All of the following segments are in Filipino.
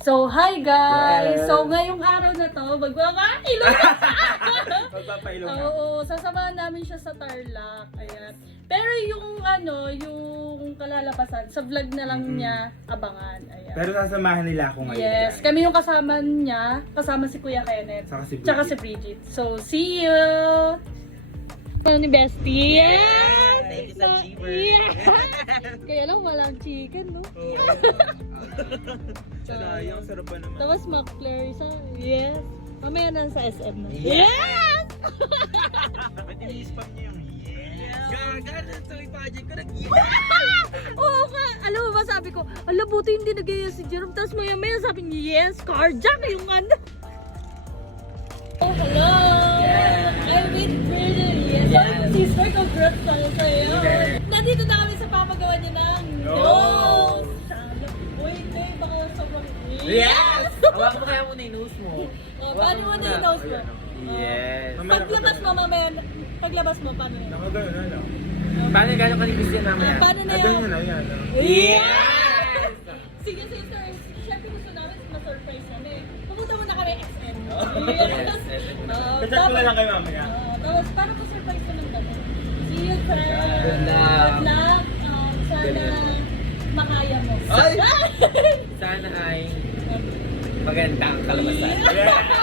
So, hi guys! Yes. So, ngayong araw na to, magpapakilog! Magpapailong na. Oo, sasamahan namin siya sa Tarlac. Ayan. Pero yung yung kalalabasan, sa vlog na lang niya abangan. Ayan. Pero sasamahan nila ako ngayon. Yes, kami yung kasama niya, kasama si Kuya Kenneth, Saka si Bridget. tsaka si Bridget. So, see you! Ano ni Bestie? Yes! Thank you sa Cheever. Kaya lang walang chicken, no? Sayang, sarap pa naman. Tapos McFlurry sa... Yes! Mamaya na sa SM na. Yes! Ba't ini-spam niya yung yes? Gaga, so i-project ko nag-yes! Oo ka! Alam mo ba sabi ko, ala buti hindi nag-yes si Jerome. Tapos maya sabi niya, yes, carjack yung ano. Oh, hello! I'm with Brandon. Yes, sister, congrats tayo sa'yo. Nandito na kami sa papagawa niya ng nose. Uy, babe, baka sobrang Yes! Hawakan mo kaya muna yung nose mo. Oh, paano mo na yung nose mo? Yes! Paglabas mo, mamaya, paglabas mo, paano yun? Nakagano na lang. Paano gano'n kanipis yan mamaya? Paano na Ganyan yan? na yan. Yes! Sige, sister. Siyempre gusto namin ma-surprise yan eh. Pupunta muna kami XN. Pachat ko na lang kayo mamaya. Tapos, para pa-surprise naman kami. See you, friends. Good luck. Good luck. Sana makaya mo. Ay! Sana ay maganda ang kalabasan. Bye.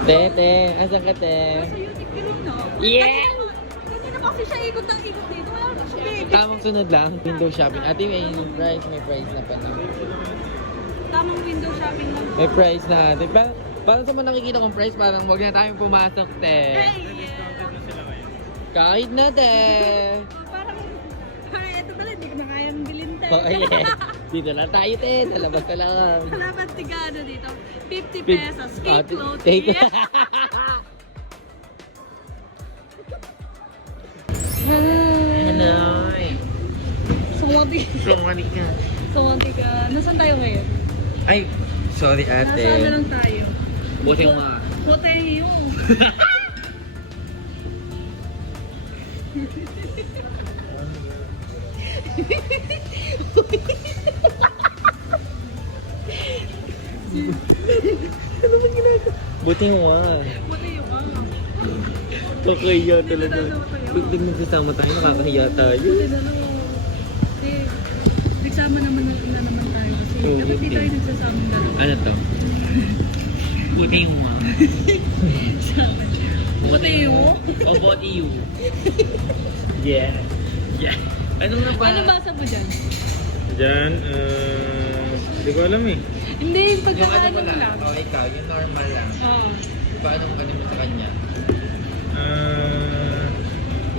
Tete, asan ka, te? Sa YouTube ko rin, no? Yes! Kasi na kasi siya ikot ng ikot dito. Wala na siya big. Tamang sunod lang, window shopping. Ate, may price na pa na. Tamang window shopping lang. May price na ate. Parang sa mga nakikita kong price, parang huwag na tayong pumasok, te. Hey, Kahit na, te. Parang ito pala, hindi ko na kayang bilhin tayo. Oh, yes. Dito lang tayo, te. Nalabas ka lang. Dapat tigano dito. 50 pesos. Cake float. Take Hello. Sumati. Sumali ka. Sumati ka. Nasaan tayo ngayon? Ay, sorry ate. Nasaan na lang tayo? Buti mo. Hotel yung. Buti mo ah. Hotel yung Kakahiya talaga. Pag nagsasama tayo, nakakahiya tayo. Hotel na lang. Kasi, nagsama naman tayo. Kasi, Oo, dapat di okay. tayo nagsasama na lang. Ano to? Buti mo ah. Hotel yung. O buti you. Yeah. Yeah. Ano na pa? Ano basa mo dyan? Diyan, hindi ko alam eh. Hindi, yung Yung ano pagkakaano mo mo lang. lang. O ikaw, yung normal lang. Oo. Paano mo mo sa kanya?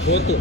Photo.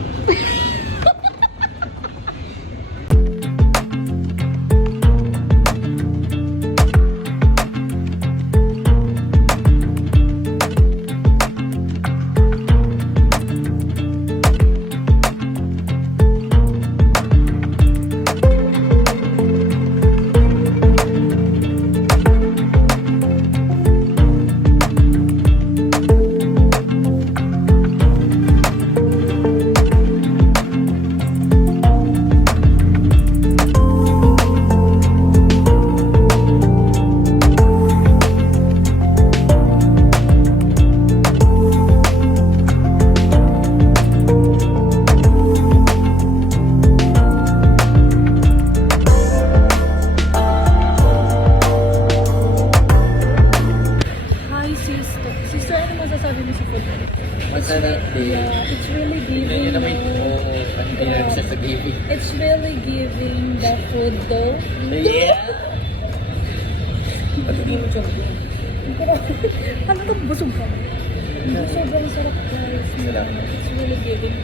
Hi, sister. Sister, ano masasabi mo sa food? Masarap din. Yeah, it's really giving. Yun na may no? hindi na siya sa giving. It's really giving the food though. Yeah! Pati di mo siya Ano to, busog ka? Hindi, sobrang sarap guys. Sarap. It's really giving.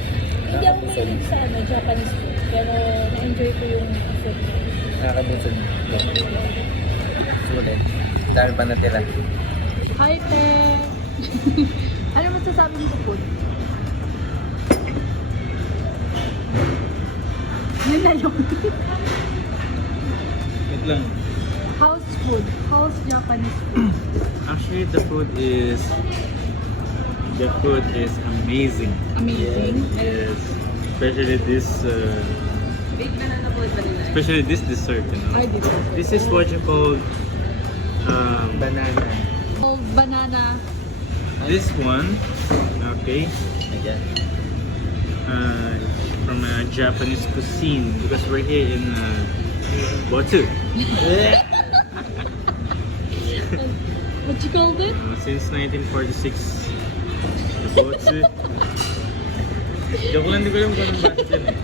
Hindi ako mahilig sa Japanese food, pero na-enjoy ko yung food. Nakakabusog. Sulit. Dahil pa natira. Hi, Te! Ano masasabi mo sa food? Yun na yung Wait lang. house food. House Japanese food. Actually, the food is amazing. Amazing. Yes. Especially this Big banana po with vanilla. Especially this dessert, you know. Ay, dito. This is what you call Banana. Oh, banana. this one. Okay. Ayan. From a Japanese cuisine because we're here in Botu. What you called it? Since 1946, the Botu. Joke lang, di ko alam kung anong bata dyan eh.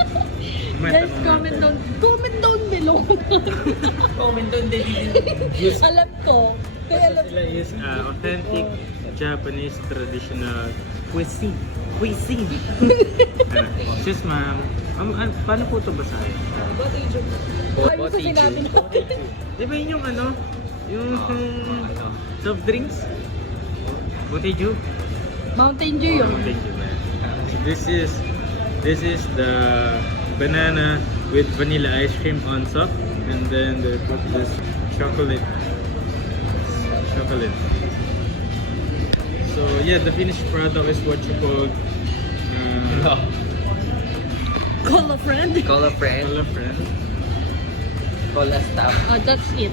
Guys, comment down below. Comment down din. Alam ko. Kaya alam Sila is authentic Japanese traditional cuisine. Cuisine. Sis ma'am, paano po ito basahin? Ayun sa sinabi natin. Di ba yun yung ano? Yung ano? soft drinks? Boteju? Mountain Dew yun. Boteju. So this is the banana with vanilla ice cream on top, and then they put this chocolate. So yeah, the finished product is what you call Call a friend. Call a friend. Hello friend. Call a staff. Oh, that's it.